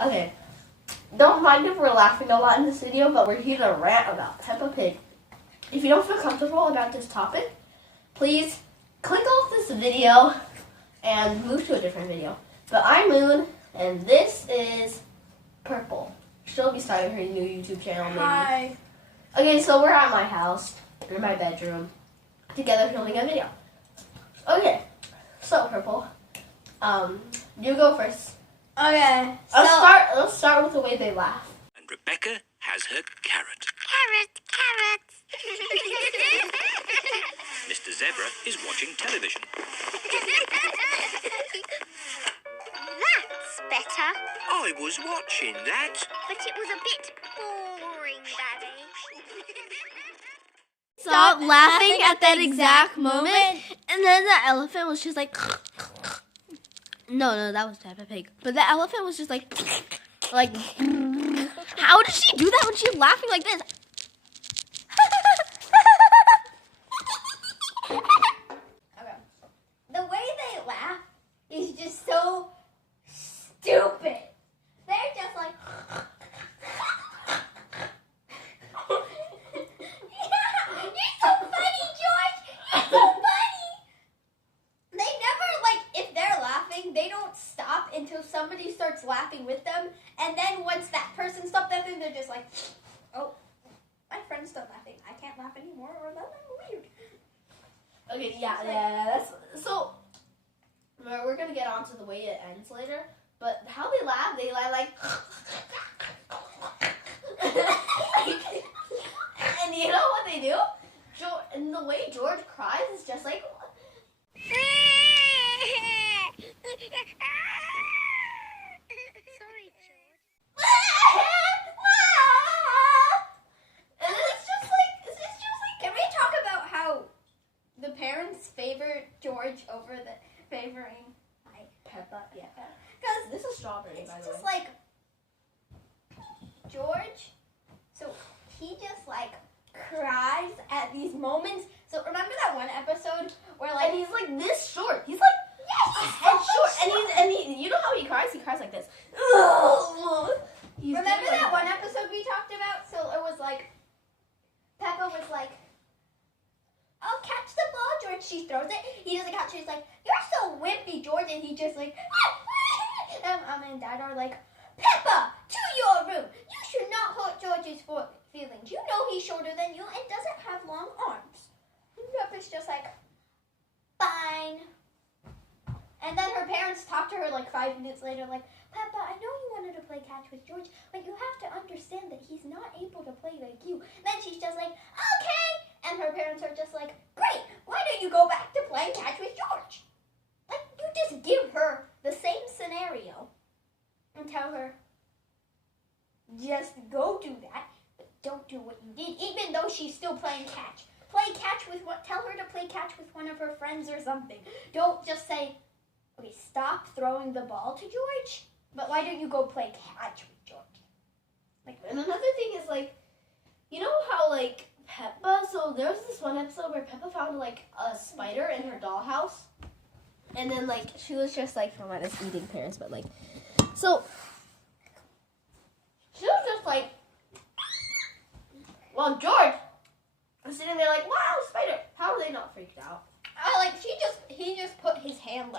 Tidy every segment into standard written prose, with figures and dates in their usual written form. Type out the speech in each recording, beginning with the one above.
Okay. Don't mind if we're laughing a lot in this video, but we're here to rant about Peppa Pig. If you don't feel comfortable about this topic, please click off this video and move to a different video. But I'm Moon, and this is Purple. She'll be starting her new YouTube channel, maybe. Hi. Okay, so we're at my house, in my bedroom, together filming a video. Okay, so Purple, you go first. Okay. Let's start with the way they laugh. And Rebecca has her carrot. Carrot. Mr. Zebra is watching television. That's better. I was watching that. But it was a bit boring, Daddy. Stop laughing at that exact moment, and then the elephant was just like. No, that was Peppa Pig. But the elephant was just like. How did she do that when she's laughing like this? Okay. The way they laugh is just so stupid. They're just like. Yeah, you're so funny, George. You're so funny. They never, if they're laughing, they don't stop until somebody starts laughing with them. And then once that person stops laughing, they're just like, oh, my friend stopped laughing. I can't laugh anymore, or that's weird. Okay, yeah. That's so. We're gonna get onto the way it ends later, but how they laugh like. And you know what they do? And the way George cries is just like. Sorry, George. And it's just like. Can we talk about how the parents favor George over the favoring Peppa, yeah. because This is strawberry, it's by the way. just like George. So he just cries at these moments. So remember that one episode where And he's like this short. He's like head short. And he you know how he cries? He cries like this. He's remember doing that like one episode we talked about? So it was like Peppa was like, "I'll catch the ball, George." She throws it. He doesn't catch it. He's like, "You're so wimpy, George." And he just like, and Mom and Dad are like, "Peppa, to your room. You should not hurt George's feelings. You know he's shorter than you and doesn't have long arms." And Peppa's just like, "Fine." And then her parents talk to her 5 minutes later, like, "Peppa, I know you wanted to play catch with George, but you have to understand that he's not able to play like you." Then she's just like, "Okay." And her parents are just like, "Great, why don't you go back to playing catch with George?" You just give her the same scenario and tell her, just go do that, but don't do what you did, even though she's still playing catch. Tell her to play catch with one of her friends or something. Don't just say, "Okay, stop throwing the ball to George, but why don't you go play catch with George?" And another thing is you know how Peppa, so there was this one episode where Peppa found a spider in her dollhouse. And then she was just from this eating parents, but so she was just well, George was sitting there wow, spider. How are they not freaked out? He just put his hand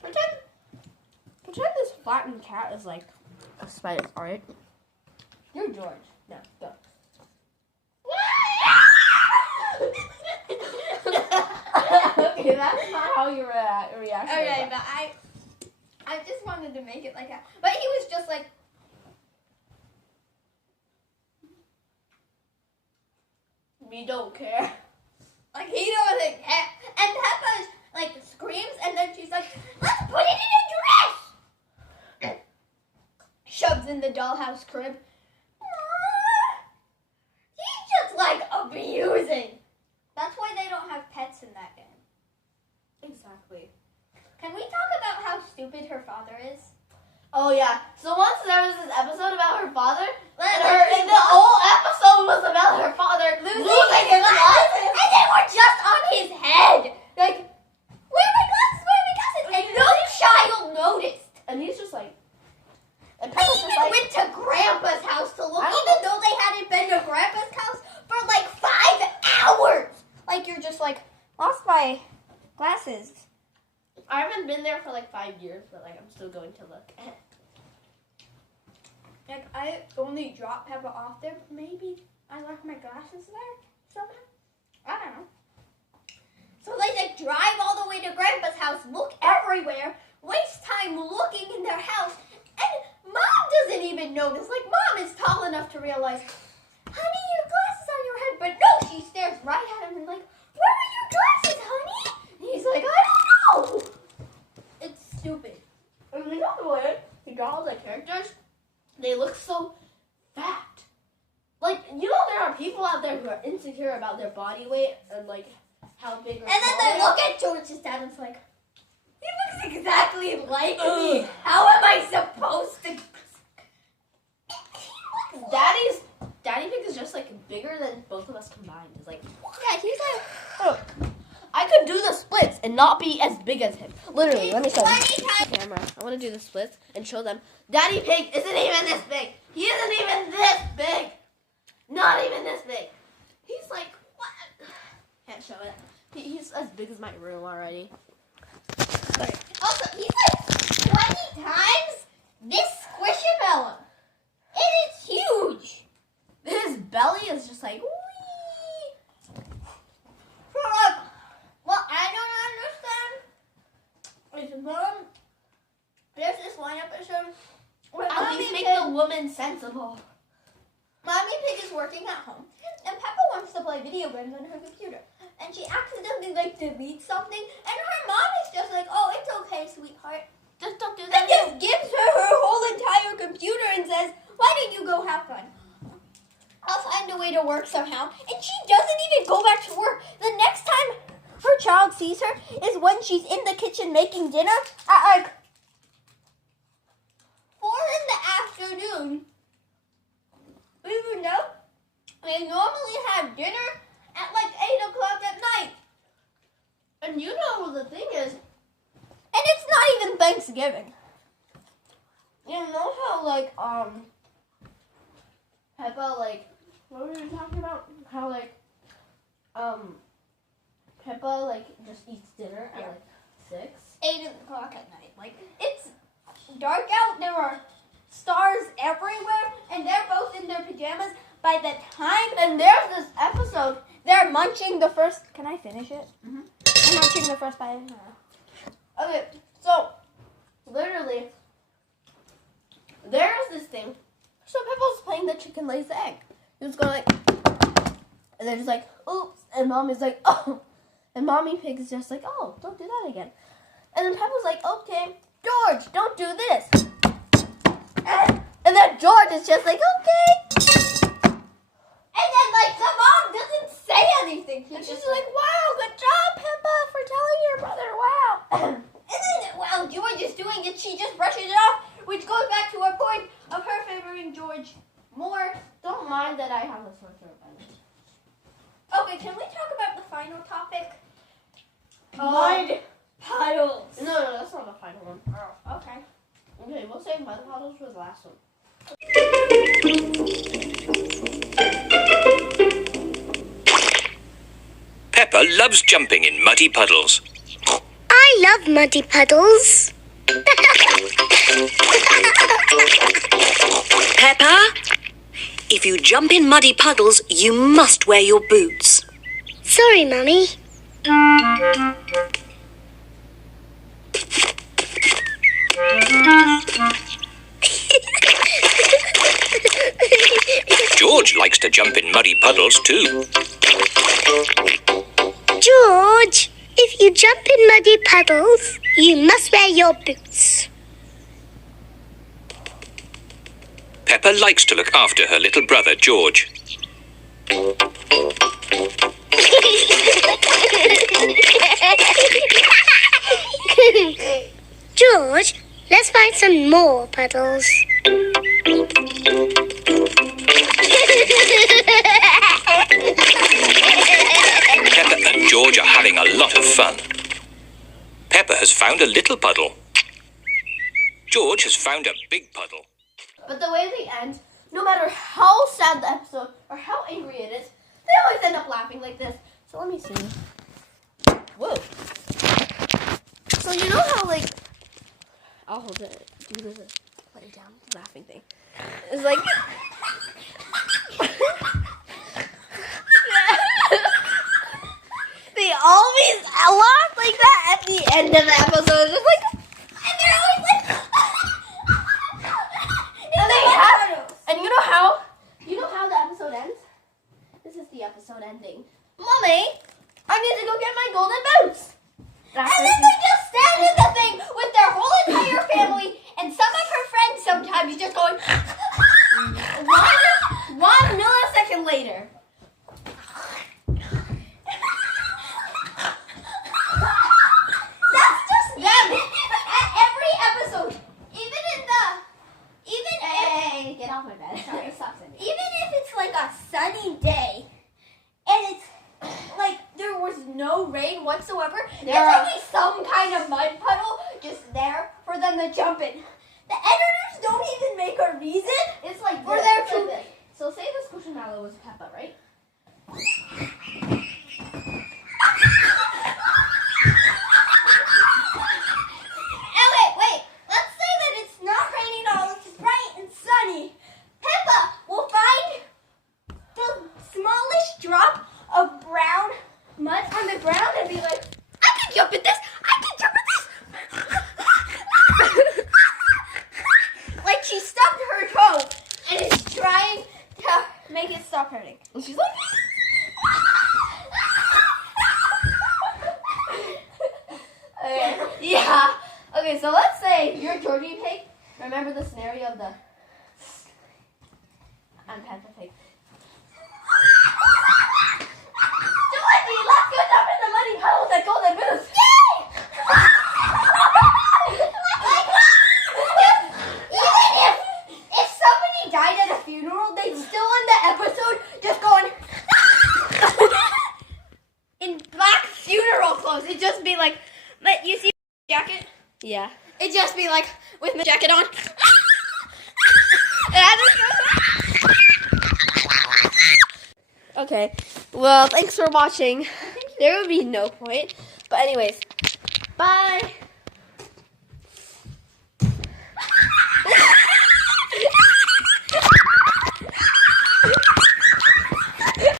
Pretend this flattened cat is a spider, alright? You're George. No, go. Okay, that's not how you react. Okay, but I just wanted to make it like that. But he was just like, We don't care. he doesn't care. And Peppa screams, and then she's like, "Let's put it in a dress." Shoves in the dollhouse crib. He's just abusing. That's why they don't have pets in that game. Exactly. Can we talk about how stupid her father is? Oh yeah. So once there was this episode about her father, and the whole episode was about her father losing his glasses. And they were just on his head. Where are my glasses? And no child noticed. And he's just there for like 5 years, but like I'm still going to look. Like, I only dropped Peppa off there. Maybe I left my glasses there somehow. I don't know. So they like drive all the way to Grandpa's house, look everywhere, waste time looking in their house, and Mom doesn't even notice. Like, Mom is tall enough to realize, honey, your glasses on your head. But no, she stares right at him and like, where are your glasses, honey? And he's like, I don't know. It's stupid. And you know the way they got all the characters? They look so fat. Like, you know, there are people out there who are insecure about their body weight and like how big. And then they look at George's dad and it's like, he looks exactly like me. How am I supposed to? Daddy Pig is just like bigger than both of us combined. It's like, Yeah, he's like, oh, I could do the splits and not be as big as him. Literally, let me show you. 20 times. Camera. I want to do the splits and show them. Daddy Pig isn't even this big. He isn't even this big. Not even this big. He's like, what? Can't show it. He's as big as my room already. Also, he's like 20 times this squishamallow. It is huge. His belly is just like, wee. Well, I don't understand. It's Mom. There's this one episode where At least make the woman sensible. Mommy Pig is working at home, and Peppa wants to play video games on her computer. And she accidentally like deletes something, and her mom is just like, "Oh, it's okay, sweetheart." Just don't do And that. just gives her whole entire computer and says, "Why don't you go have fun? I'll find a way to work somehow." And she doesn't even go back to work. The next time her child sees her is when she's in the kitchen making dinner at like 4 in the afternoon. Even though they normally have dinner at like 8 o'clock at night. And you know the thing is, And it's not even Thanksgiving. you know how like Peppa like what were we talking about? How like Peppa like just eats dinner at like 6. 8 o'clock at night. Like, it's dark out. There are stars everywhere. And they're both in their pajamas. By the time And there's this episode. they're munching the first... Can I finish it? Mhm. They're munching the first bite. Okay, so literally there's this thing. So Peppa was playing the chicken lays the egg. He was going like, and they're just like, oops, and Mommy's like, oh, and Mommy Pig is just like, oh, don't do that again. And then Peppa's like, okay, George, don't do this. And then George is just like, okay. And then, like, the mom doesn't say anything. And she's like, wow, good job, Peppa, for telling your brother, wow. And then, while George is doing it, she just brushes it off, which goes back to our point of her favoring George more. Don't mind that I have a sore throat. Okay, can we talk about the final topic? Mud puddles. No, that's not the final one. Oh, okay. Okay, we'll save mud puddles for the last one. Peppa loves jumping in muddy puddles. I love muddy puddles. Peppa, if you jump in muddy puddles, you must wear your boots. Sorry, Mummy. George likes to jump in muddy puddles too. George, if you jump in muddy puddles, you must wear your boots. Peppa likes to look after her little brother George. George, let's find some more puddles. Peppa and George are having a lot of fun. Peppa has found a little puddle. George has found a big puddle. But the way they end, no matter how sad the episode or how angry it is, they always end up laughing like this. So let me see. Whoa. So you know how like I'll hold it. Do the play down laughing thing. It's like. They always laugh like that at the end of the episode. It's just like, and they're always like, and they have, and you know how the episode ends? This is the episode ending. Mommy, I need to go get my golden boots. And then they just stand in the thing with their whole entire family and some of her friends sometimes just going one millisecond later. That's just them. At every episode. Hey, get off my bed. Sorry, stop singing. Even if it's like a sunny day and it's like there was no rain whatsoever, there's always some kind of mud puddle just there for them to jump in. The editors don't even make a reason. It's like For this, their it's like food. this. So say the Squishmallow was Peppa, right? And wait. Let's say that it's not raining at all. It's bright and sunny. Peppa will find the smallest drop of brown mud on the ground and be like, I can jump at this. I can jump at this. Like she stubbed her toe and is trying to make it stop hurting. And she's like, okay, yeah. Okay, so let's say you're Georgie Pig. Remember the scenario of the I'm Peppa Pig. Dorothy, let's go jump in the muddy puddles at Golden Boost. Even if somebody died at a funeral, they'd still end the episode just going in black funeral clothes. It'd just be like, but you see my jacket? Yeah. It'd just be like with my jacket on. And I just go, okay. Well, thanks for watching. There would be no point. But anyways, bye.